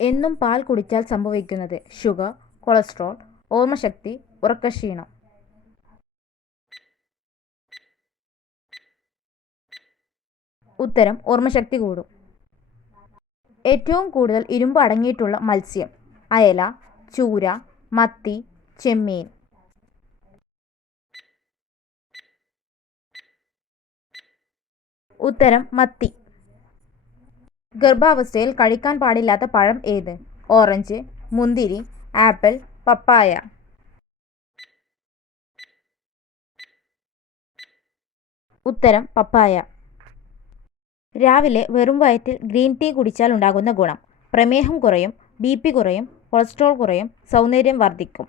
എന്നും പാൽ കുടിച്ചാൽ സംഭവിക്കുന്നത് ഷുഗർ, കൊളസ്ട്രോൾ, ഓർമ്മശക്തി, ഉറക്കക്ഷീണം. ഉത്തരം ഓർമ്മശക്തി കൂടും. ഏറ്റവും കൂടുതൽ ഇരുമ്പ് അടങ്ങിയിട്ടുള്ള മത്സ്യം: അയല, ചൂര, മത്തി, ചെമ്മീൻ. ഉത്തരം മത്തി. ഗർഭാവസ്ഥയിൽ കഴിക്കാൻ പാടില്ലാത്ത പഴം ഏത്? ഓറഞ്ച്, മുന്തിരി, ആപ്പിൾ, പപ്പായ. ഉത്തരം പപ്പായ. രാവിലെ വെറും വയറ്റിൽ ഗ്രീൻ ടീ കുടിച്ചാൽ ഉണ്ടാകുന്ന ഗുണം: പ്രമേഹം കുറയും, BP കുറയും, കൊളസ്ട്രോൾ കുറയും, സൗന്ദര്യം വർദ്ധിക്കും.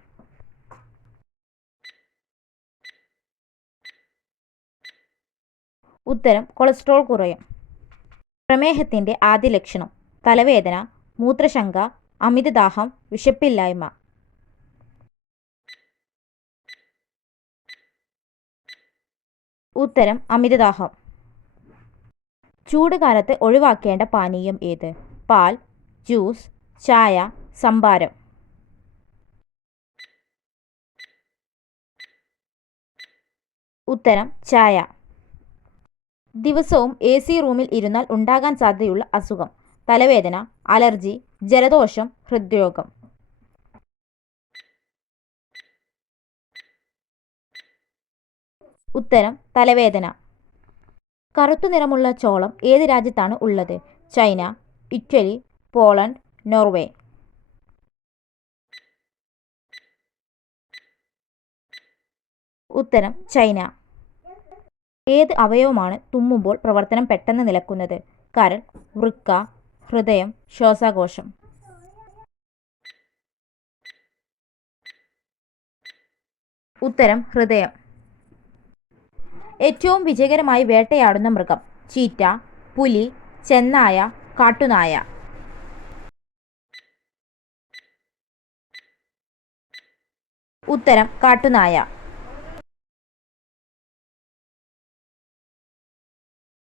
ഉത്തരം കൊളസ്ട്രോൾ കുറയും. പ്രമേഹത്തിൻ്റെ ആദ്യ ലക്ഷണം: തലവേദന, മൂത്രശങ്ക, അമിതദാഹം, വിശപ്പില്ലായ്മ. ഉത്തരം അമിതദാഹം. ചൂടുകാലത്ത് ഒഴിവാക്കേണ്ട പാനീയം ഏത്? പാൽ, ജ്യൂസ്, ചായ, സംഭാരം. ഉത്തരം ചായ. ദിവസവും AC റൂമിൽ ഇരുന്നാൽ ഉണ്ടാകാൻ സാധ്യതയുള്ള അസുഖം: തലവേദന, അലർജി, ജലദോഷം, ഹൃദ്രോഗം. ഉത്തരം തലവേദന. കറുത്തു നിറമുള്ള ചോളം ഏത് രാജ്യത്താണ് ഉള്ളത്? China, Italy, Poland, Norway. ഉത്തരം ചൈന. ഏത് അവയവമാണ് തുമ്മുമ്പോൾ പ്രവർത്തനം പെട്ടെന്ന് നിലക്കുന്നത്? കരൾ, വൃക്ക, ഹൃദയം, ശ്വാസകോശം. ഉത്തരം ഹൃദയം. ഏറ്റവും വിജയകരമായി വേട്ടയാടുന്ന മൃഗം: ചീറ്റ, പുലി, ചെന്നായ, കാട്ടുനായ. ഉത്തരം കാട്ടുനായ.